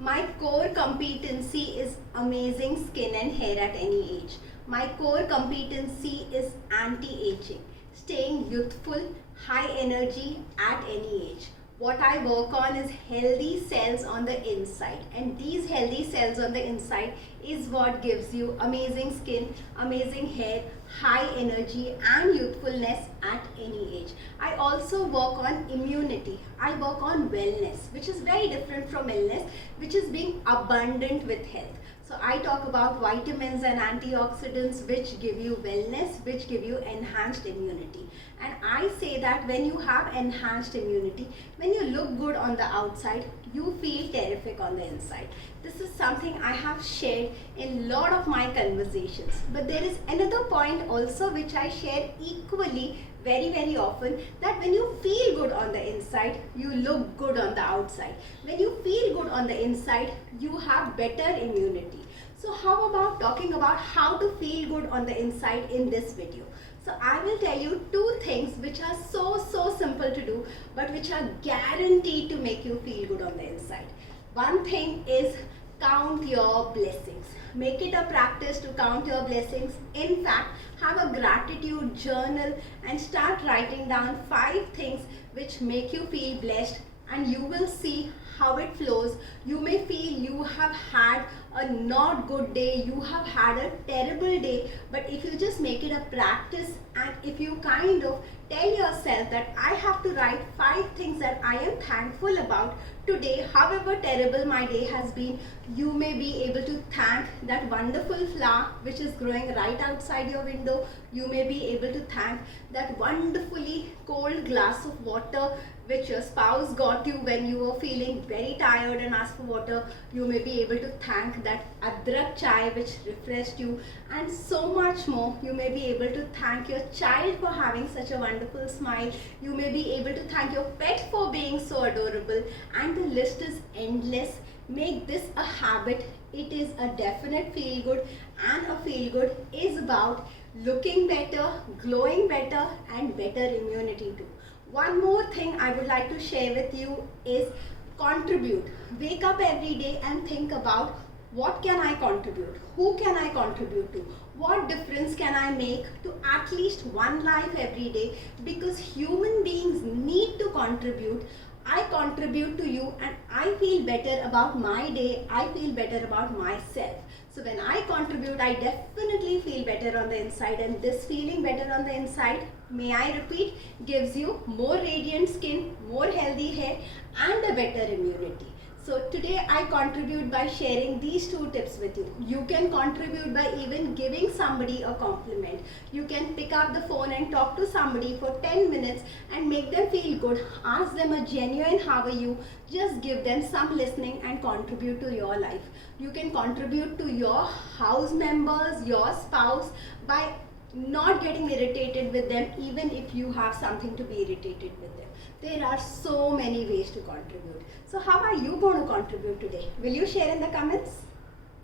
My core competency is amazing skin and hair at any age. My core competency is anti-aging, staying youthful, high energy at any age. What I work on is healthy cells on the inside, and these healthy cells on the inside is what gives you amazing skin, amazing hair, high energy and youthfulness at any age. I also work on immunity. I work on wellness, which is very different from illness, which is being abundant with health. So I talk about vitamins and antioxidants which give you wellness, which give you enhanced immunity. And I say that when you have enhanced immunity, when you look good on the outside, you feel terrific on the inside. This is something I have shared in a lot of my conversations. But there is another point also which I share equally very often, that when you feel good on the inside, you look good on the outside. When you feel good on the inside, you have better immunity. So how about talking about how to feel good on the inside in this video? So I will tell you two things which are so simple to do, but which are guaranteed to make you feel good on the inside. One thing is count your blessings. Make it a practice to count your blessings. In fact, have a gratitude journal and start writing down 5 things which make you feel blessed, and you will see how it flows. You may feel you have had a not good day, you have had a terrible day, but if you just make it a practice, and if you kind of tell yourself that I have to write 5 things that I am thankful about today, however terrible my day has been, you may be able to thank that wonderful flower which is growing right outside your window. You may be able to thank that wonderfully cold glass of water which your spouse got you when you were feeling very tired and asked for water. You may be able to thank that adrak chai which refreshed you, and so much more. You may be able to thank your child for having such a wonderful smile. You may be able to thank your pet for being so adorable, and the list is endless. Make this a habit. It is a definite feel good, and a feel good is about looking better, glowing better, and better immunity too. One more thing I would like to share with you is contribute. Wake up every day and think about, what can I contribute? Who can I contribute to? What difference can I make to at least one life every day? Because human beings need to contribute. I contribute to you and I feel better about my day. I feel better about myself. So when I contribute, I definitely feel better on the inside, and this feeling better on the inside, may I repeat, gives you more radiant skin, more healthy hair, and a better immunity. So today I contribute by sharing these 2 tips with you. You can contribute by even giving somebody a compliment. You can pick up the phone and talk to somebody for 10 minutes and make them feel good. Ask them a genuine how are you. Just give them some listening and contribute to your life. You can contribute to your house members, your spouse, by not getting irritated with them, even if you have something to be irritated with them. There are so many ways to contribute. So how are you going to contribute today? Will you share in the comments?